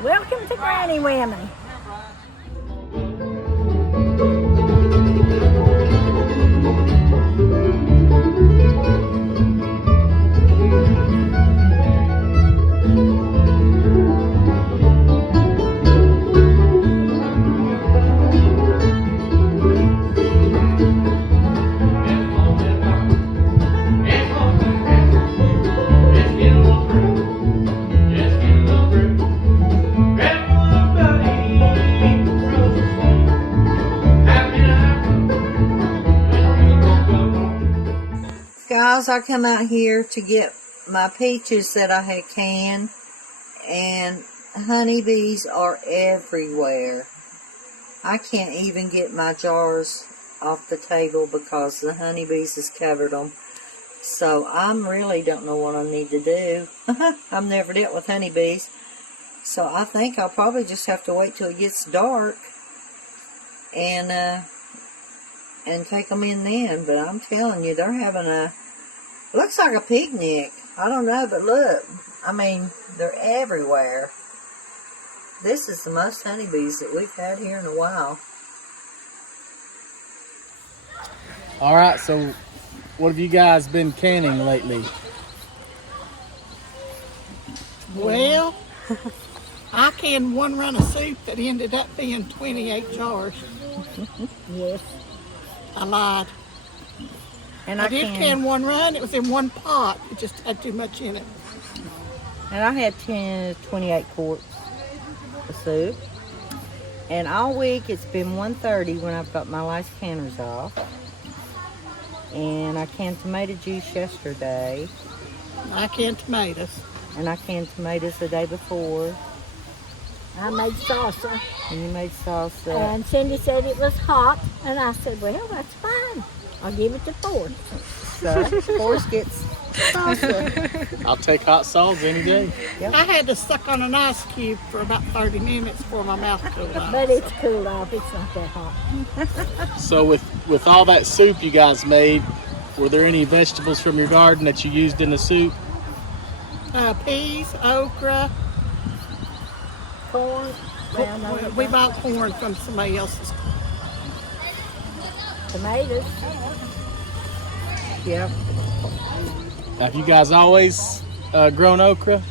Welcome to Granny Whammy. Guys, I come out here to get my peaches that I had canned, and honeybees are everywhere. I can't even get my jars off the table because the honeybees has covered them. So I really don't know what I need to do. I've never dealt with honeybees. So I think I'll probably just have to wait till it gets dark and take them in then. But I'm telling you, they're having looks like a picnic. I don't know, but look. I mean, they're everywhere. This is the most honeybees that we've had here in a while. All right, so what have you guys been canning lately? Well, I canned one run of soup that ended up being 28 jars. Yes. I lied. And I did can one run. It was in one pot. It just had too much in it. And I had 28 quarts of soup. And all week it's been 1:30 when I've got my last canners off. And I canned tomato juice yesterday. I canned tomatoes. And I canned tomatoes the day before. I made salsa. And you made salsa. And Cindy said it was hot. And I said, well, that's fine. I'll give it to Ford. So Forrest gets salsa. I'll take hot sauce any day. Yep. I had to suck on an ice cube for about 30 minutes before my mouth cooled off. But it's cooled off. It's not that hot. So with all that soup you guys made, were there any vegetables from your garden that you used in the soup? Peas, okra. Corn. We bought corn from somebody else's. Tomatoes. Yep. Have you guys always grown okra?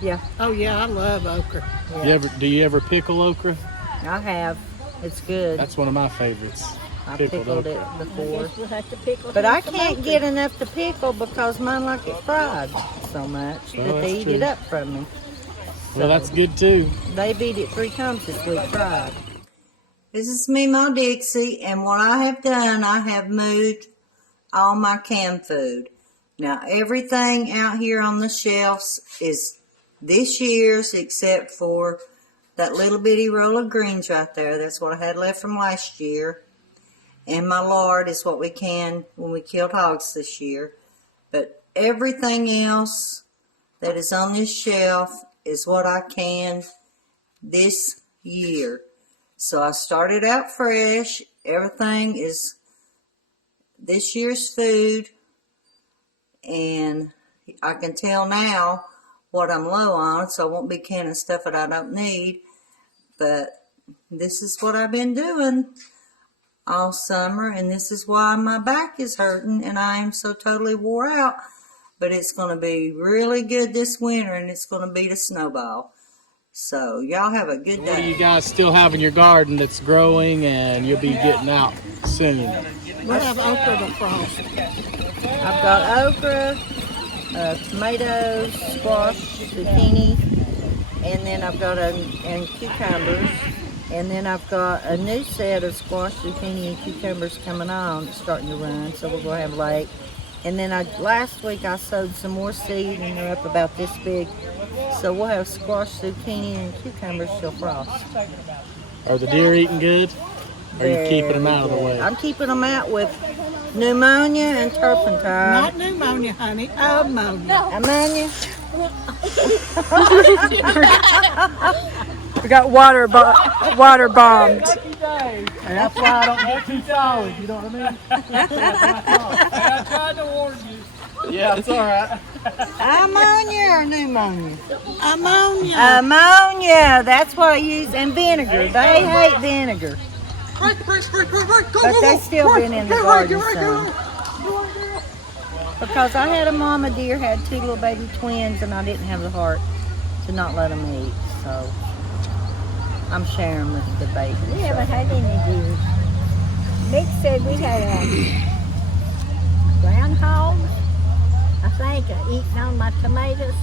Yeah. Oh yeah, I love okra. Yeah. Do you ever pickle okra? I have. It's good. That's one of my favorites. I pickled it I before. guess we'll have to pickle But I some can't okra. get enough to pickle because mine like it fried so much Oh, that they that's eat true. it up from me. Well, that's good too. They've eat it 3 times this week fried. This is me, my Dixie, and what I have done, I have moved all my canned food. Now, everything out here on the shelves is this year's except for that little bitty roll of greens right there. That's what I had left from last year. And my lard is what we canned when we killed hogs this year. But everything else that is on this shelf is what I canned this year. So I started out fresh. Everything is this year's food. And I can tell now what I'm low on, so I won't be canning stuff that I don't need. But this is what I've been doing all summer, and this is why my back is hurting and I am so totally wore out. But it's going to be really good this winter, and it's going to beat a snowball. So y'all have a good day. What do you guys still have in your garden that's growing and you'll be getting out soon? We'll have okra to frost. I've got okra, tomatoes, squash, zucchini, and then I've got and cucumbers. And then I've got a new set of squash, zucchini, and cucumbers coming on. It's starting to run, so we're going to have late. And then last week I sowed some more seed, and they're up about this big. So we'll have squash, zucchini, and cucumbers till frost. Are the deer eating good? Or are you keeping them out of the way? I'm keeping them out with pneumonia and turpentine. Not pneumonia, honey. Ammonia. Ammonia. We got water bombed. And that's why I don't get too solid, you know what I mean? I tried to warn you. Yeah, it's all right. Ammonia or pneumonia? Ammonia. Ammonia, that's what I use, and vinegar. They hate vinegar. But they still been in the garden some. Because I had a mama deer, had 2 little baby twins, and I didn't have the heart to not let them eat. So I'm sharing with the baby. We haven't had any deer. Mick said we had groundhog, I think, eating on my tomatoes.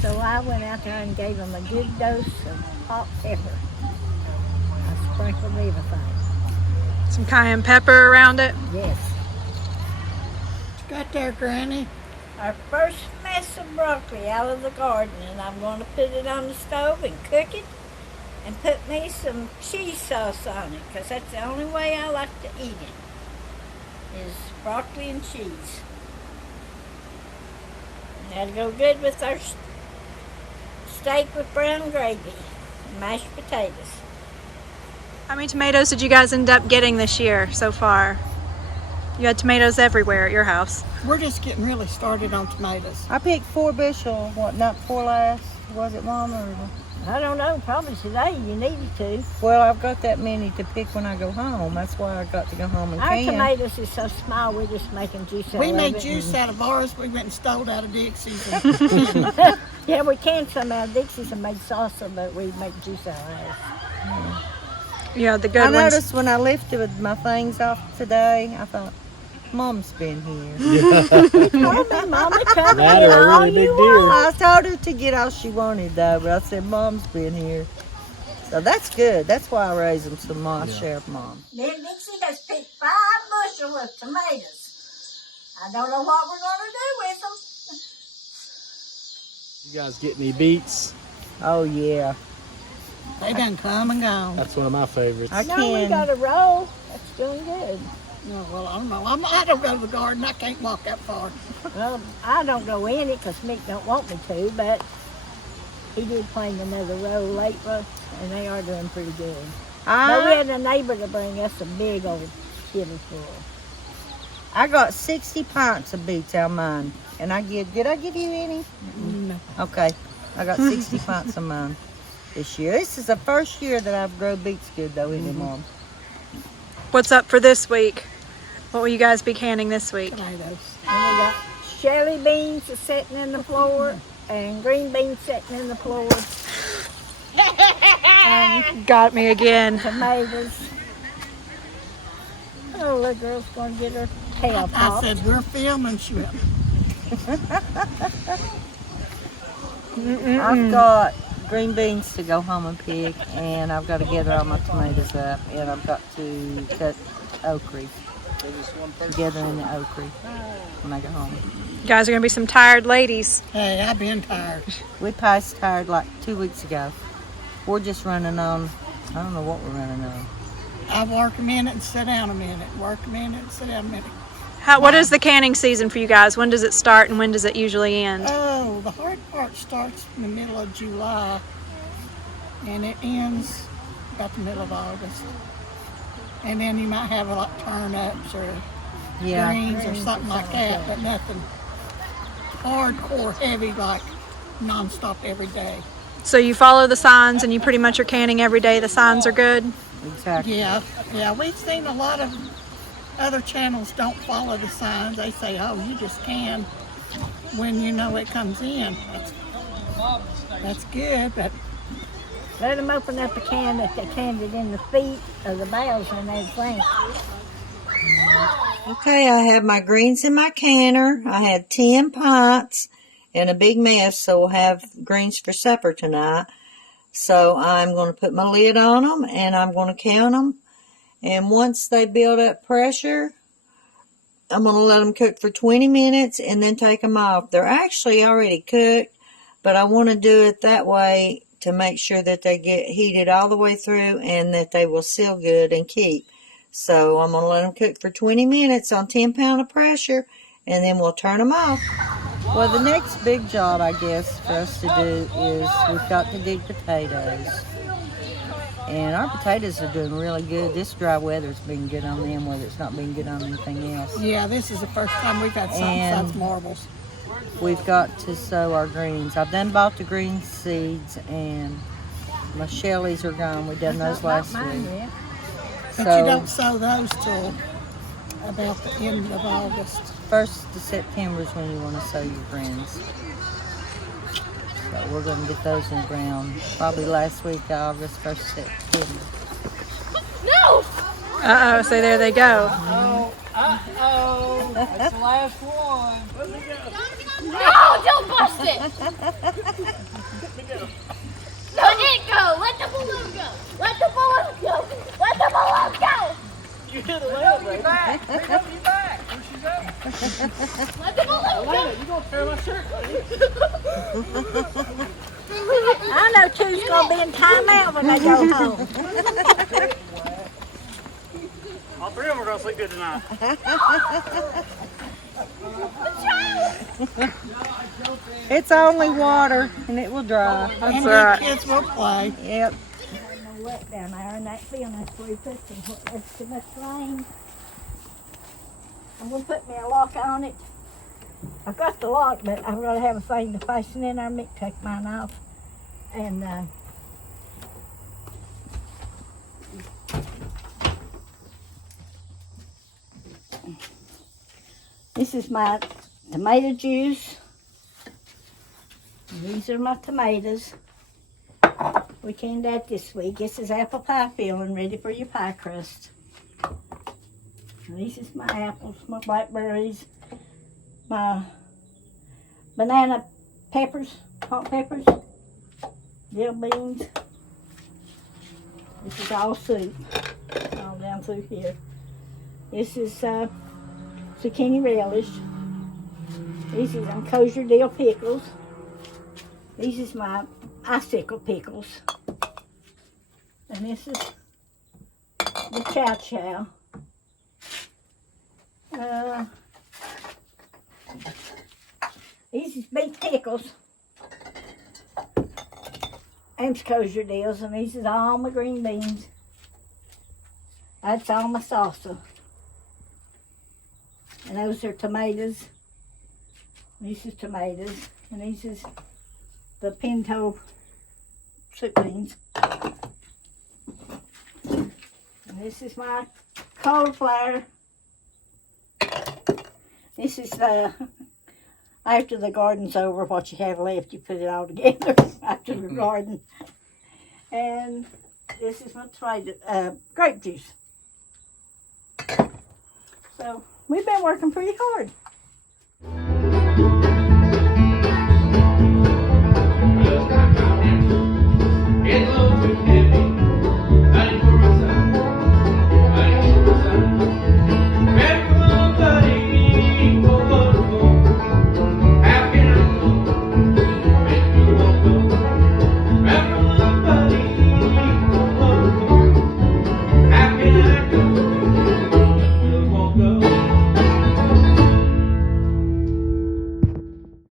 So I went out there and gave them a good dose of hot pepper. I sprinkled everything. Some cayenne pepper around it. Yes. Got there, Granny. Our first mess of broccoli out of the garden, and I'm going to put it on the stove and cook it and put me some cheese sauce on it, because that's the only way I like to eat it, is broccoli and cheese. And that'll go good with our steak with brown gravy and mashed potatoes. How many tomatoes did you guys end up getting this year so far? You had tomatoes everywhere at your house. We're just getting really started on tomatoes. I picked 4 bushel, what, not 4 last? Was it, Mama? Or... I don't know, probably today you needed to. Well, I've got that many to pick when I go home. That's why I got to go home and Our can. tomatoes is so small, we're just making juice out of it. We made juice out of ours. We went and stole out of Dixie's. Yeah, we canned some out of Dixie's and made salsa, but we make juice out of ours. Yeah, the good I ones. noticed when I lifted my things off today, I thought, Mom's been here. Told me, Mama, come That get or a all really big you deer. want. I told her to get all she wanted though, but I said, Mom's been here. So that's good. That's why I raise them so much, Sheriff Mom. Then Dixie has picked 5 bushel of tomatoes. I don't know what we're going to do with them. You guys get any beets? Oh yeah. They done come and gone. That's one of my favorites. I No, we can. got a roll. That's doing good. No, well, I don't know. I don't go to the garden. I can't walk that far. Well, I don't go in it because Mick don't want me to, but he did plant another row lately, and they are doing pretty good. But we had a neighbor to bring us a big old kitty full. I got 60 pints of beets out of mine. And did I give you any? No. Okay. I got 60 pints of mine this year. This is the first year that I've grown beets good though, isn't it, Mom? What's up for this week? What will you guys be canning this week? Tomatoes. And we got shelly beans sitting in the floor and green beans sitting in the floor. And Got me again. tomatoes. Oh, little girl's going to get her tail I popped. said, we're filming. She went, I've got green beans to go home and pick, and I've got to gather all my tomatoes up, and I've got to cut okra together in the okra when I go home. You guys are going to be some tired ladies. hey, I've been tired. We passed tired like 2 weeks ago. We're just running on, I don't know what we're running on. I work a minute and sit down a minute. Work a minute and sit down a minute. What is the canning season for you guys? When does it start and when does it usually end? Oh, the hard part starts in the middle of July and it ends about the middle of August. And then you might have like turnips or greens or something like that, but nothing hardcore heavy like nonstop every day. So you follow the signs and you pretty much are canning every day. The signs are good. Exactly. Yeah, we've seen a lot of other channels don't follow the signs. They say, oh, you just can when you know it comes in. That's good, but Let them open up a can if they canned it in the feet of the bales and everything. Okay, I have my greens in my canner. I had 10 pints and a big mess, so we'll have greens for supper tonight. So I'm going to put my lid on them and I'm going to count them. And once they build up pressure, I'm going to let them cook for 20 minutes and then take them off. They're actually already cooked, but I want to do it that way to make sure that they get heated all the way through and that they will seal good and keep. So I'm going to let them cook for 20 minutes on 10 pound of pressure, and then we'll turn them off. Well, the next big job, I guess, for us to do is we've got to dig potatoes. And our potatoes are doing really good. This dry weather's been good on them, whether it's not been good on anything else. Yeah, this is the first time we've had something besides marbles. We've got to sow our greens. I've done bought the green seeds, and my Shelleys are gone. We done those last week. But you don't sow those till about the end of August. 1st of September is when you want to sow your greens. So we're going to get those in the ground probably last week of August, 1st of September. No! Uh-oh, so there they go. Uh-oh. That's the last one. No, don't bust it! Let it go! Let the balloon go! Let the balloon go! Let the balloon go! You hit a leg, baby. Back. Bring up your back. Where she's at? Let the balloon go! You're going to tear my shirt, buddy. I know two's gonna be in timeout when they go home. All three of them are going to sleep good tonight. It's only water, and it will dry. That's And right. the kids will play. Yep. No wet down there in that field. That's where we put some. There's too much rain. I'm gonna put me a lock on it. I've got the lock, but I've got to have a thing to fasten in there. Me take mine off, and this is my tomato juice. These are my tomatoes. We canned that this week. This is apple pie filling, ready for your pie crust. And this is my apples, my blackberries, my banana peppers, hot peppers, dill beans. This is all soup, all down through here. This is zucchini relish. These is kosher dill pickles. These is my icicle pickles. And this is the chow chow. These is beet pickles. And kosher dills, and these is all my green beans. That's all my salsa. And those are tomatoes. These is tomatoes, and these is the pinto soup beans. And this is my cauliflower. This is after the garden's over, what you have left, you put it all together after the garden. And this is my tomato, grape juice. So we've been working pretty hard.